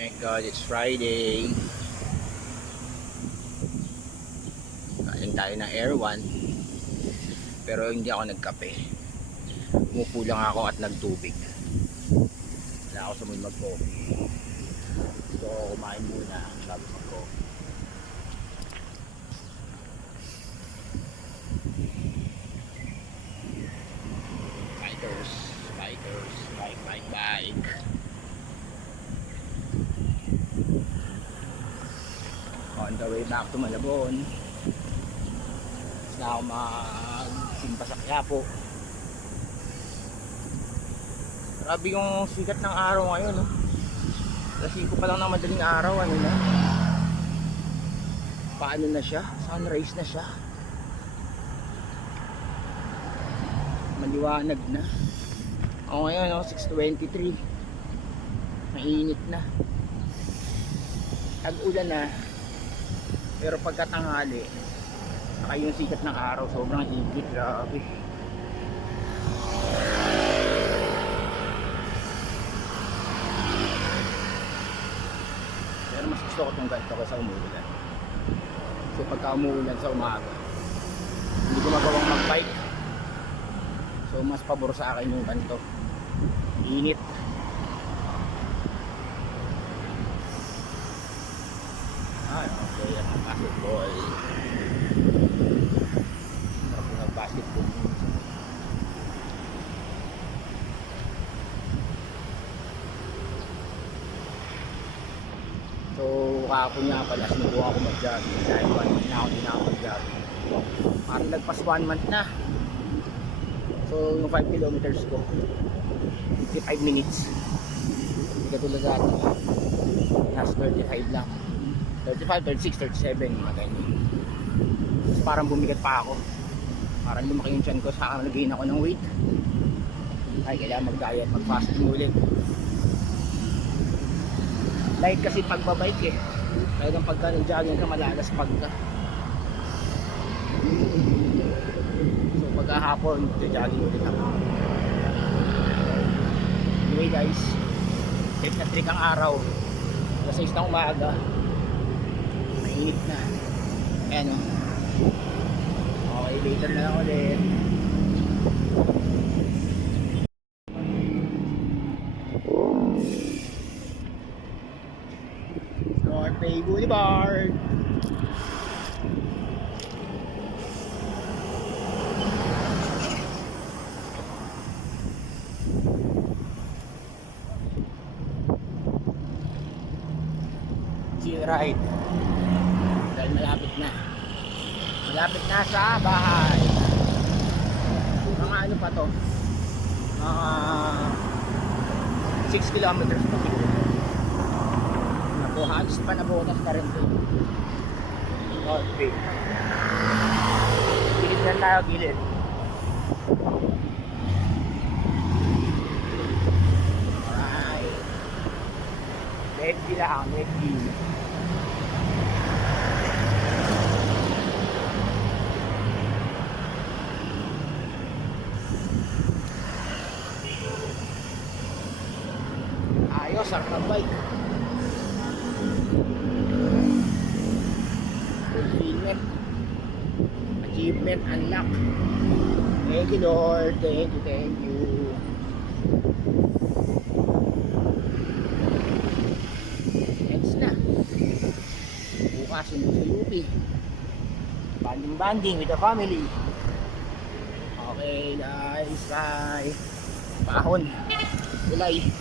Thank God it's Friday. Kain tayo ng Air One. Pero hindi ako nagkape. Umupo lang ako at nagtubig. Wala ako sa mood mag-coffee. So kumain muna bago mag-coffee. Bikers, bike. On the way back to Malabon. Na ako magsimba sa Quiapo. Grabe yung sikat ng araw ngayon, no? Alas 5 pa lang ng madaling araw, ano na? Paano na siya? Sunrise na siya. Maliwanag na. O ngayon, no? 6:23. Mainit na. Tag-ulan na. Pero pagkatanghali, saka yung sikat ng araw, sobrang higit. Grabe. Pero mas gusto ko itong ganito ko sa umuulan. So pagka umuulan sa umaga, hindi ko magawang mag-bike. So mas pabor sa akin yung ganito. Init. Okay, at basketball. Sarap ko basketball. So, kahapon nga pala, sinubukan ako mag-jogging. Dahil 1 month na ako din ako mag-jogging. Parang nagpas 1 month na. So, yung 5 kilometers ko, 55 minutes. Hindi katulad dati. Nasa 35 lang. 35, 36, 37, mga ganyan. So, parang bumigat pa ako. Parang lumaki yung tiyan ko, saka nag-gain ako ng weight. Ay, kailangan mag-diet, mag-fasting ulit. Light kasi pagbabike eh. Talagang pagka nag-jogging ka, malalas pagka. So pagka hapon, nag-jogging ulit ako. Anyway guys, trip na trick ang araw. Alas 6 ng umaga. Mainit na. Ayan o. Okay, later na lang ulit. North Bay Boulevard. Chill ride. Dahil malapit na. Malapit na sa bahay. Mga ano pa to? Mga 6 kilometers pa siguro. Naku, halos pa nabutas na rin ito. North Bay. Gilid na tayo, gilid. Alright. Ready lang, ready. Ayos, sarap ng bike. Fulfillment. Achievement unlock. Thank you Lord. Thank you. Next na. Bukas yung sa UP. Banding with the family. Okay guys, bye. Pahon. Ulay.